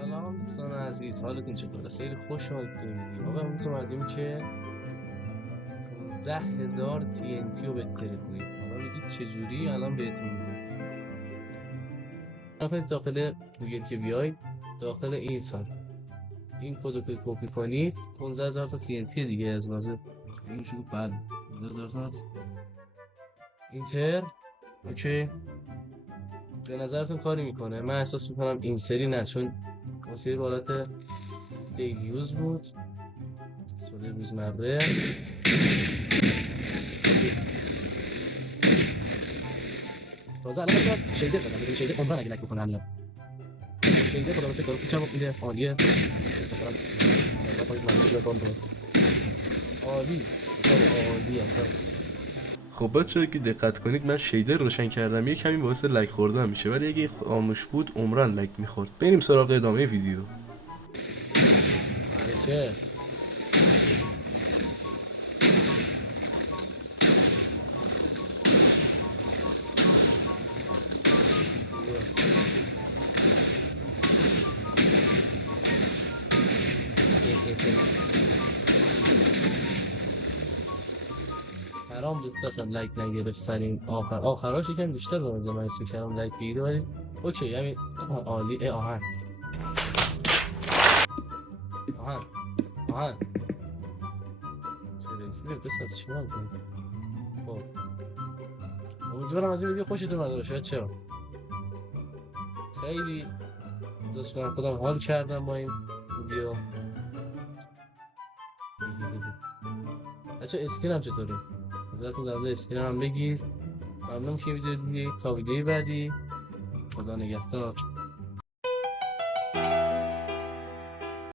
سلام دوستان عزیز، حالتون چطوره؟ خیلی خوشحال که می‌بینید. آقا امروز اومدیم که 15000 TNT رو بهتره کنیم. حالا میگید چجوری؟ الان بهتون میگم. داخل گوگل که بیاید داخل این سایت این کدو که کپی کنید 15000 تا TNT دیگه از لازم این شروع بعد 15000 تا هست. اینتر اوکی. به نظرتون کاری میکنه؟ من احساس میکنم این سری نه، چون اون سری به حالت دیلیوز بود، سوال روزمره. تازه الان مثلا شیده دادم، بدون شیده عمران اگه لک بکنه الان شیده خدا بسه کارو پیچم میده. عالیه مثلا پایین مارکت رو بوند عالی عالی اصلا. خب بچه‌ها که دقت کنید من شیدر روشن کردم، یه کمی باعث لک خوردن میشه، ولی اگه خاموش بود عمرن لک میخورد. بریم سراغ ادامه ویدیو. چه حرام بود اصلا لایک نگرفت سر این آخراش یکم بیشتر به نظر من اسم کردم لایک بگیره، ولی اوکی همین عالی. آهن آهن آهن چه رسیده بس از چی من کنم. خب امیدوارم از این ویدیو خوشتون اومده باشه. چرا خیلی دوست کنم خودم حال کردم با این ویدیو. بچه اسکین هم چطوری؟ ازتون در مورد اسکین هم بگیر. ممنون که ویدیو دیدید. تا ویدیو بعدی، خدا نگهدار.